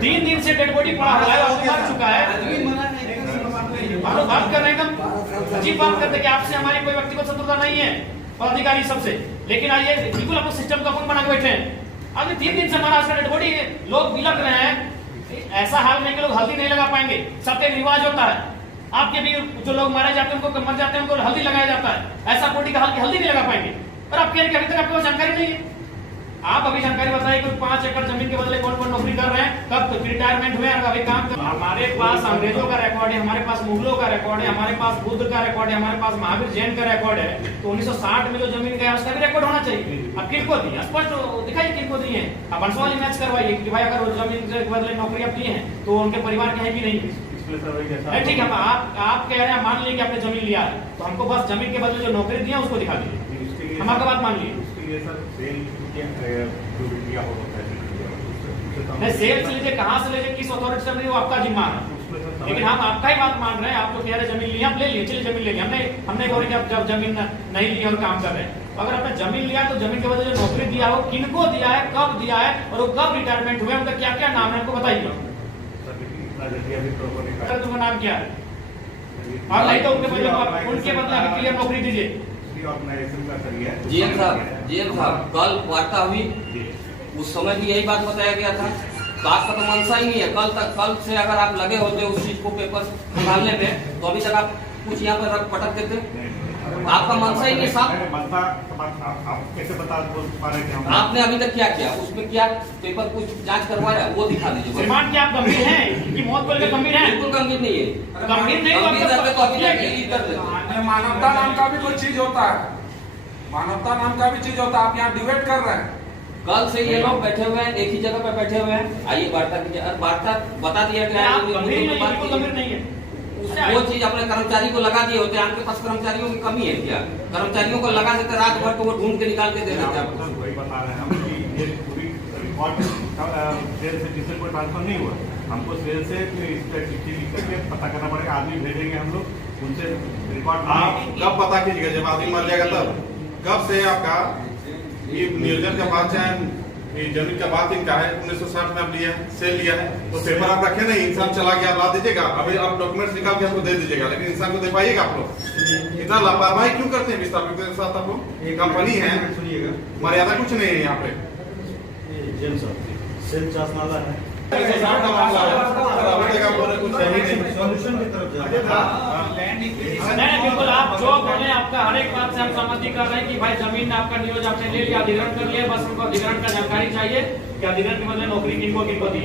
3 दिन से dead body पड़ा हुआ है, मर चुका है। हम लोग बात कर रहे हैं, एकदम अजीब बात करते हैं कि आपसे हमारी कोई व्यक्तिगत शत्रुता नहीं है पदाधिकारी सबसे, लेकिन आइए बिल्कुल अपने सिस्टम का अपन बना के बैठे हैं। अभी 3 दिन से हमारा उसका डेड बॉडी लोग बिलक रहे हैं। ऐसा हाल नहीं कि लोग हल्दी नहीं लगा पाएंगे, सबके रिवाज होता है। आपके भी जो लोग मारे जाते हैं उनको मर जाते हैं उनको हल्दी लगाया जाता है, ऐसा बॉडी का हल्दी नहीं लगा पाएंगे। और आप कह रहे हैं अभी तक आपके पास जानकारी नहीं है। आप अभी जानकारी बताइए कि 5 एकड़ जमीन के बदले कौन कौन नौकरी कर रहे हैं, कब रिटायरमेंट हुए और अभी काम कर। हमारे पास अंग्रेजों का रिकॉर्ड है, हमारे पास मुगलों का रिकॉर्ड है, हमारे पास बुद्ध का रिकॉर्ड है, हमारे पास महावीर जैन का रिकॉर्ड है। तो 1960 में जो जमीन गया उसका भी रिकॉर्ड होना चाहिए। अब किनको दी स्पष्ट दिखाइए किनको दी है। अब अंशवाली मैच करवाइए कि भाई अगर जमीन के बदले नौकरी आप दिए हैं तो उनके परिवार के हैं कि नहीं। ठीक है, आप कह रहे हैं मान लीजिए कि आपने जमीन लिया है तो हमको बस जमीन के बदले जो नौकरी दी है उसको दिखा दीजिए, हम आपका बात मान लीजिए। नहीं, सेल से लीजिए, कहाँ से लीजिए, किस अथॉरिटी से वो आपका जिम्मा है, लेकिन हम आपका ही बात मान रहे हैं। आप तो कह रहे जमीन लिया, आप ले लिए, चलिए जमीन ले लिया। हमने बोले कि आप जब जमीन नहीं ली और काम कर रहे हैं। अगर आपने जमीन लिया तो जमीन के बदले जो नौकरी दिया हो किनको दिया है, कब दिया है और वो कब रिटायरमेंट हुए, उनका क्या क्या नाम है हमको बताइए। तुम्हारा नाम क्या है? और नहीं तो उनके बदले क्लियर नौकरी दीजिए। जीएम साहब कल वार्ता हुई, उस समय भी यही बात बताया गया था। तो आपका तो मनसा ही नहीं है। कल से अगर आप लगे होते उस चीज को पेपर निकालने में तो अभी तक आप कुछ यहाँ पर पटक देते। आपका मनसा ही नहीं साहब। आप कैसे बता पा रहे हैं? आपने अभी तक क्या किया, उसमें क्या पेपर कुछ जांच करवाया वो दिखा दीजिए। रिमांड क्या आप गंभीर हैं कि मौत को लेकर गंभीर हैं? बिल्कुल गंभीर नहीं है। गंभीर नहीं तो अभी तक रिलीज कर देते। मानवता नाम का भी कोई चीज होता है, मानवता नाम का भी चीज होता है। आप यहाँ डिबेट कर रहे हैं। कल से ये लोग बैठे हुए हैं, एक ही जगह पे बैठे हुए हैं। आइए वार्ता कीजिए। वार्ता बता दिया गया गंभीर नहीं है। वो चीज अपने कर्मचारी को लगा दिए होते हैं। आपके पास कर्मचारियों की कमी है क्या? कर्मचारियों को लगा देते रात भर तो वो ढूंढ के निकाल के दे देते आपको। वही बता रहे हैं हम कि ये पूरी रिकॉर्ड सेल से किसी को ट्रांसफर नहीं हुआ। हमको सेल से चिट्ठी लिख करके पता करना पड़ेगा। आदमी भेजेंगे हम लोग, उनसे रिकॉर्ड। आप कब पता कीजिएगा जब आदमी मर जाएगा तब? कब से आपका ये नियोजन का बात चाहे जमीन का बात इनका है 1960 में आप लिया है, सेल लिया है तो पेपर आप रखे नहीं, इंसान चला गया, आप ला दीजिएगा। अभी आप डॉक्यूमेंट्स निकाल के हमको दे दीजिएगा, लेकिन इंसान को दे पाइएगा आप लोग? इतना लापरवाही क्यों करते हैं विस्थापित के साथ? आप लोग कंपनी है, मर्यादा कुछ नहीं है यहाँ पे। बिल्कुल आप जो बोले आपका हर एक बात से हम सहमति कर रहे हैं कि भाई जमीन आपका नियोजन आपने ले लिया, अधिग्रहण कर लिया, बस हमको अधिग्रहण का जानकारी चाहिए कि अधिग्रहण के बदले नौकरी किनको किनको दी।